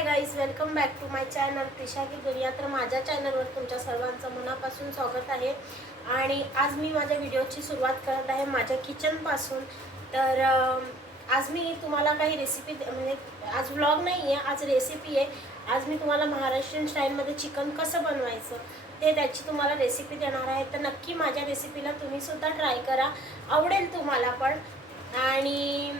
Hi guys welcome back to my channel Trisha की दुनिया तर माझ्या चॅनलवर तुमच्या सर्वांचं मनापासून स्वागत आहे. आणि आज मी माझ्या व्हिडिओची सुरुवात करत आहे माझ्या किचनपासून तर आज मी तुम्हाला काही रेसिपी म्हणजे आज व्लॉग नाही आहे आज रेसिपी आहे. आज मी तुम्हाला महाराष्ट्रीयन स्टाईलमध्ये चिकन कसं बनवायचं ते त्याची तुम्हाला रेसिपी देणार आहे. तर नक्की माझ्या रेसिपीला तुम्हीसुद्धा ट्राय करा. आवडेल तुम्हाला पण. आणि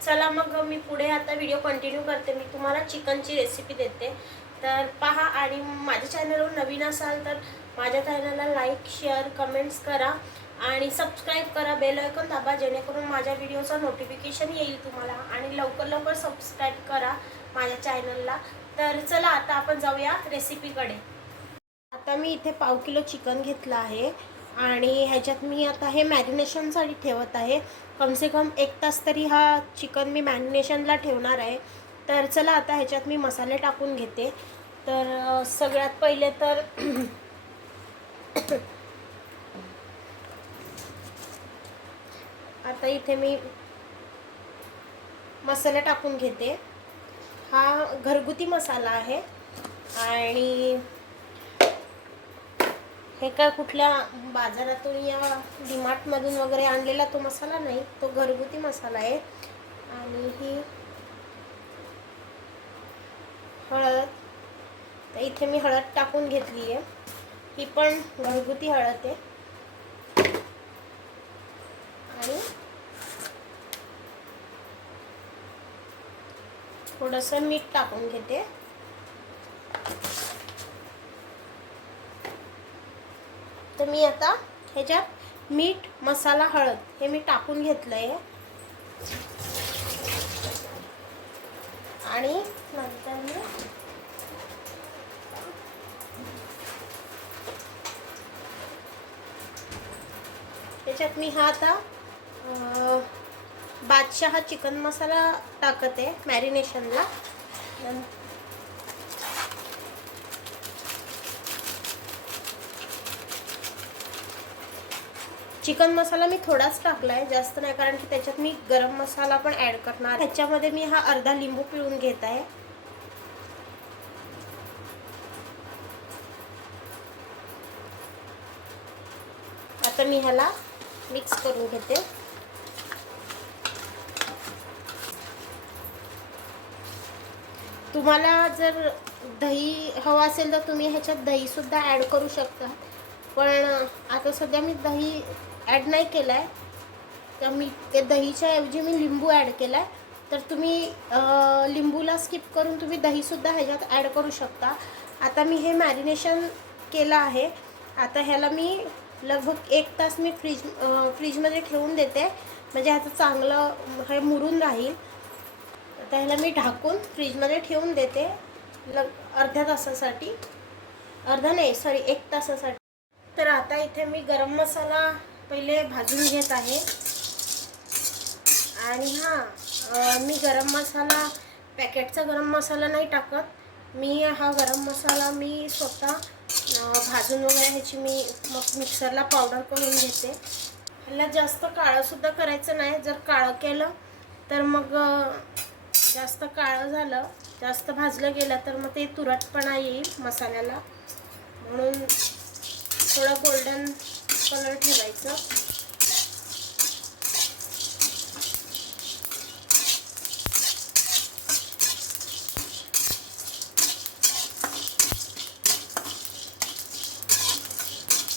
चला मग मी पुढे आता व्हिडिओ कंटिन्यू करते. मी तुम्हाला चिकनची रेसिपी देते. तर पहा आणि माझ्या चॅनलवर नवीन असाल तर माझ्या चॅनलला लाईक शेअर कमेंट्स करा आणि सबस्क्राईब करा. बेल ऐकून दाबा जेणेकरून माझ्या व्हिडिओचं नोटिफिकेशन येईल तुम्हाला. आणि लवकर लवकर सबस्क्राईब करा माझ्या चॅनलला तर चला आता आपण जाऊया रेसिपीकडे आता मी इथे पाव किलो चिकन घेतलं आहे. आणि ह्याच्यात मी आता हे मॅरिनेशनसाठी ठेवत आहे. कमसे कम एक तास तरी हा चिकन मी मॅरिनेशनला ठेवणार आहे. तर चला आता ह्याच्यात मी मसाले टाकून घेते. तर सगळ्यात पहिले तर आता इथे मी मसाले टाकून घेते. हा घरगुती मसाला आहे. आणि हे काय कुठल्या बाजारातून या डीमार्टमधून वगैरे आणलेला तो मसाला नाही तो घरगुती मसाला आहे. आणि ही हळद तर इथे मी हळद टाकून घेतली आहे. ही पण घरगुती हळद आहे. आणि थोडंसं मीठ टाकून घेते. तर मी आता ह्याच्यात मीठ मसाला हळद हे मी टाकून घेतलं आहे आणि नंतर मी त्याच्यात मी हा आता अं, बादशहा चिकन मसाला टाकत आहे मॅरिनेशनला चिकन मसाला मी थोडाच टाकला आहे जास्त नाही कारण की त्याच्यात मी गरम मसाला पण ॲड करणार. ह्याच्यामध्ये मी हा अर्धा लिंबू पिळून घेत आहे आता मी ह्याला मिक्स करून घेते. तुम्हाला जर दही हवं असेल तर तुम्ही ह्याच्यात दहीसुद्धा ॲड करू शकता. पण आता सध्या मी दही ॲड नाही केला आहे तर मी ते दहीच्या ऐवजी मी लिंबू ॲड केला आहे तर तुम्ही लिंबूला स्किप करून तुम्ही दहीसुद्धा ह्याच्यात ॲड करू शकता. आता मी हे मॅरिनेशन केलं आहे. आता ह्याला मी लगभग एक तास मी फ्रीज फ्रीजमध्ये ठेवून देते. म्हणजे ह्याचं चांगलं हे मुरून राहील. आता ह्याला मी ढाकून फ्रीजमध्ये ठेवून देते. लग अर्ध्या तासासाठी. अर्धा नाही सॉरी एक तासासाठी. तर आता इथे मी गरम मसाला पहिले भाजून घेत आहे. आणि हां मी गरम मसाला पॅकेटचा गरम मसाला नाही टाकत. मी हा गरम मसाला मी स्वतः भाजून वगैरे ह्याची मी मग मिक्सरला पावडर करून घेते. ह्याला जास्त काळंसुद्धा करायचं नाही. जर काळं केलं तर मग जास्त काळं झालं जास्त भाजलं गेलं तर मग ते तुरटपणा येईल मसाल्याला. म्हणून थोडं गोल्डन कलर ठेवायचं.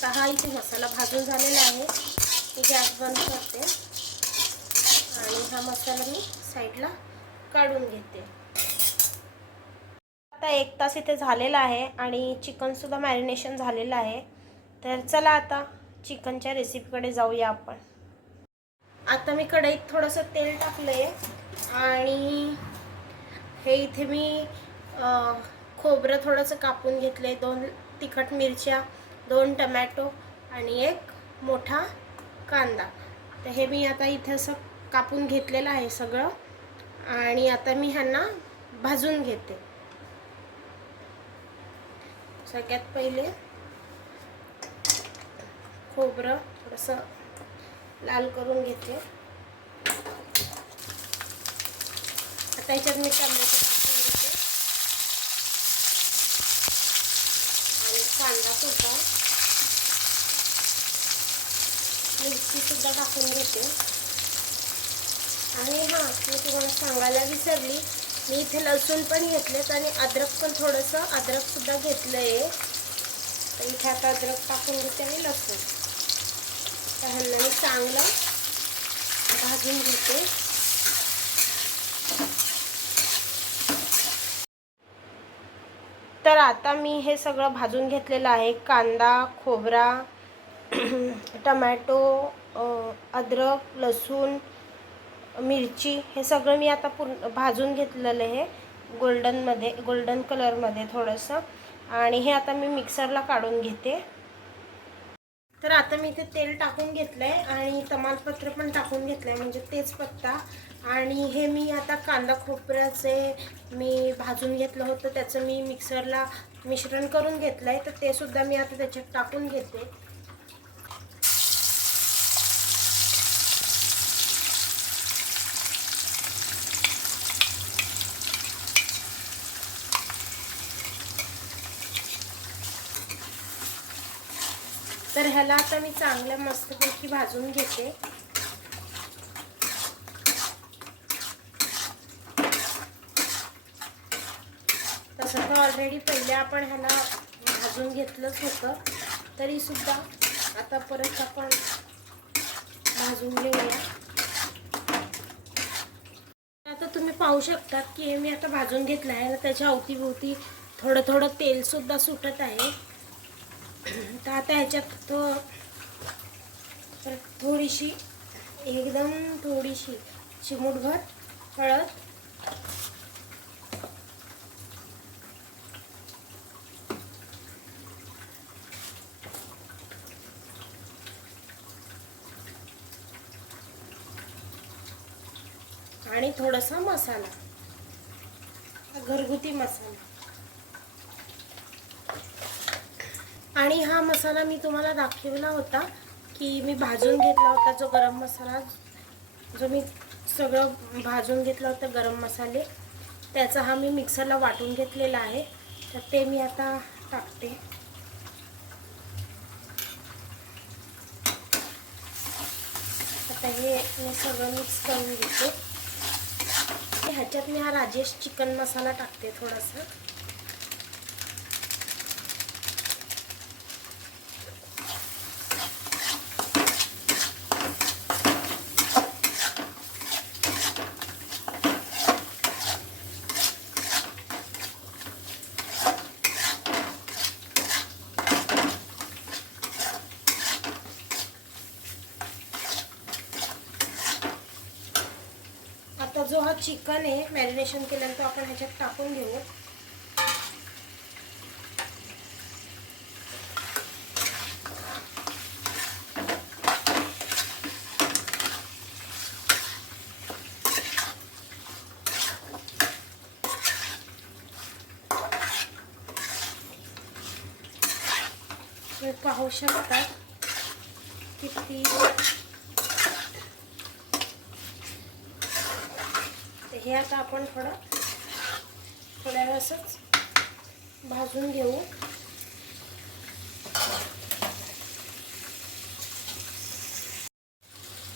हा इथे मसाला भाजून झालेला आहे. मी गॅस बंद करते. आणि हा मसाला मी साईडला काढून घेते. आता एक तास इथे झालेला आहे आणि चिकनसुद्धा मॅरिनेशन झालेलं आहे. तर चला आता चिकनच्या रेसिपीकडे जाऊया आपण. आता मी कढईत थोडंसं तेल टाकलं आहे आणि हे इथे मी खोबरं थोडंसं कापून घेतलं आहे दोन तिखट मिरच्या दोन टमॅटो आणि एक मोठा कांदा. तर हे मी आता इथे असं कापून घेतलेलं आहे सगळं आणि आता मी ह्यांना भाजून घेते. सगळ्यात पहिले खोबरं थोडंसं लाल करून घेते. आता याच्यात मी टमॅटो घेते. आणि कांदा सुद्धा. मिरचीसुद्धा टाकून घेते. आणि हां मी तुम्हाला सांगायला विसरली. मी इथे लसूण पण घेतलेत आणि अद्रक पण थोडंसं अद्रकसुद्धा घेतलं आहे इथे आता अद्रक टाकून घेते आणि लसूण. तर ह्यांना चांगलं भाजून घेते. तर आता मी हे सगळं भाजून घेतलेलं आहे. कांदा खोबरा टमॅटो अद्रक लसूण मिरची हे सगळं मी आता पूर्ण भाजून घेतलेलं आहे. गोल्डनमध्ये गोल्डन कलरमध्ये थोडंसं. आणि हे आता मी मिक्सरला काढून घेते. तर आता मी इथे तेल टाकून घेतलं आहे आणि तमालपत्र पण टाकून घेतलं आहे म्हणजे तेजपत्ता आणि हे मी आता कांदा खोबऱ्याचे मी भाजून घेतलं होतं त्याचं मी मिक्सरला मिश्रण करून घेतलं आहे तर ते सुद्धा मी आता त्याच्यात टाकून घेते. तर ह्याला आता मी चांगल्या मस्तपैकी भाजून घेते. तसं तर ऑलरेडी पहिले आपण ह्याला भाजून घेतलंच होतं. तरी सुद्धा आता परत आपण भाजून घेऊया. आता तुम्ही पाहू शकता की हे मी आता भाजून घेतलं आहे त्याच्या अवतीभोवती थोडं थोडं तेलसुद्धा सुटत आहे. तर आता ह्याच्यात तो थोडीशी एकदम थोडीशी चिमूटभर हळद. आणि थोडासा मसाला. घरगुती मसाला. आणि हा मसाला मी तुम्हाला दाखवला होता की मी भाजून घेतला होता जो गरम मसाला जो मी सगळं भाजून घेतलं होतं गरम मसाले. त्याचा हा मी मिक्सरला वाटून घेतलेला आहे. तर ते मी आता टाकते. आता हे मी सगळं मिक्स करून घेते. ह्याच्यात मी हा राजेश चिकन मसाला टाकते थोडासा आता जो हा चिकन आहे मॅरिनेशन केल्यानंतर आपण ह्याच्यात टाकून घेऊ. पाहू शकतात किती हे आता आपण थोडं थोड्या वेळ असंच भाजून घेऊ.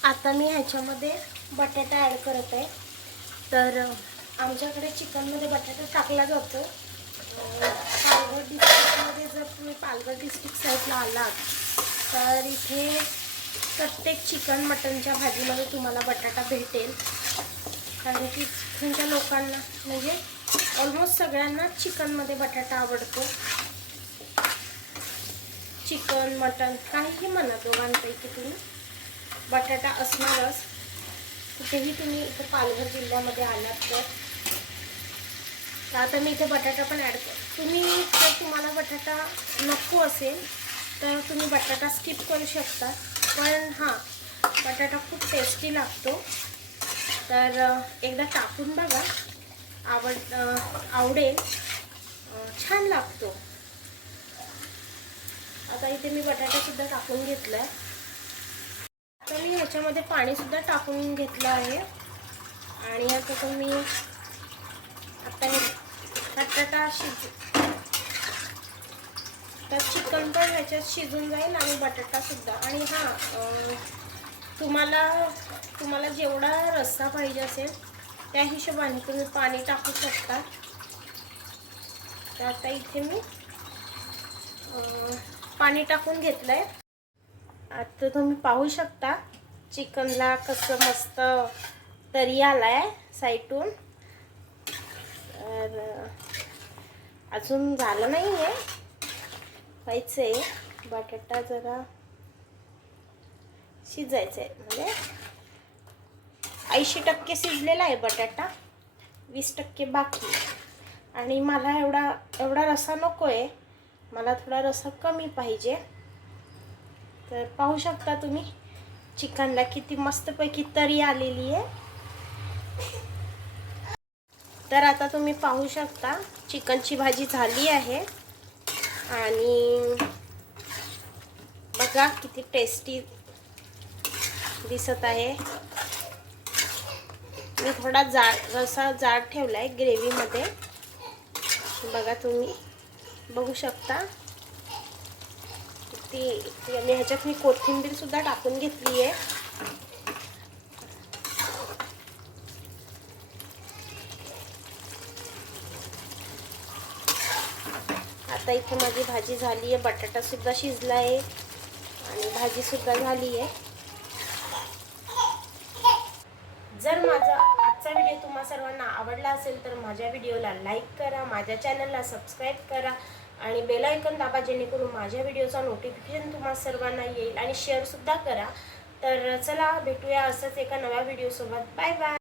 आता मी ह्याच्यामध्ये बटाटा ॲड करत आहे. तर आमच्याकडे चिकनमध्ये बटाटा टाकला जातो. पालघर डिस्ट्रिक्टमध्ये जर तुम्ही पालघर डिस्ट्रिक्ट साईडला आलात तर इथे प्रत्येक चिकन मटनच्या भाजीमध्ये तुम्हाला बटाटा भेटेल. कारण की तुमच्या लोकांना म्हणजे ऑलमोस्ट सगळ्यांना चिकनमध्ये बटाटा आवडतो. चिकन मटन काहीही म्हणा दोघांपैकी तुम्ही. बटाटा असणारच. कुठेही तुम्ही इथं पालघर जिल्ह्यामध्ये आलात तर. आता मी इथे बटाटा पण ॲड कर तुम्ही जर तुम्हाला बटाटा नको असेल तर तुम्ही बटाटा स्किप करू शकता. पण हां बटाटा खूप टेस्टी लागतो. तर एकदा टाकून बघा. आवड आवडेल. छान लागतो. आता इथे मी बटाटासुद्धा टाकून घेतला आहे. आता मी ह्याच्यामध्ये पाणीसुद्धा टाकून घेतलं आहे. आणि आता तुम्ही आता हे बटाटा शिज तर चिकन पण ह्याच्यात शिजून जाईल आणि बटाटासुद्धा आणि हां तुम्हाला तुम्हाला जेवढा रस्सा पाहिजे असेल त्या हिशोबाने तुम्ही पाणी टाकू शकता. तर आता इथे मी पाणी टाकून घेतलं आहे आता तुम्ही पाहू शकता चिकनला कसं मस्त तरी आला आहे साईटून. तर अजून झालं नाही आहे व्हायचं आहे बटाटा जरा शिजायचं आहे म्हणजे ऐंशी टक्के शिजलेला आहे बटाटा वीस टक्के बाकी आणि मला एवढा एवढा रसा नको आहे मला थोडा रसा कमी पाहिजे. तर पाहू शकता तुम्ही चिकनला किती मस्तपैकी तरी आलेली आहे. तर आता तुम्ही पाहू शकता चिकनची भाजी झाली आहे. आणि बघा किती टेस्टी दिसत आहे. मी थोडा जाड रसा जाड ठेवला आहे ग्रेव्हीमध्ये. बघा तुम्ही बघू शकता. ती आणि ह्याच्यात मी कोथिंबीर सुद्धा टाकून घेतली आहे. आता इथे माझी भाजी झाली आहे बटाटासुद्धा शिजला आहे आणि भाजीसुद्धा झाली आहे. जर माझा आजचा व्हिडिओ तुम्हा सर्वांना आवडला असेल तर माझ्या व्हिडिओला लाईक करा माझ्या चॅनलला सबस्क्राईब करा आणि बेलायकन दाबा जेणेकरून माझ्या व्हिडिओचा नोटिफिकेशन तुम्हा सर्वांना येईल आणि शेअरसुद्धा करा. तर चला भेटूया असंच एका नव्या व्हिडिओसोबत बाय बाय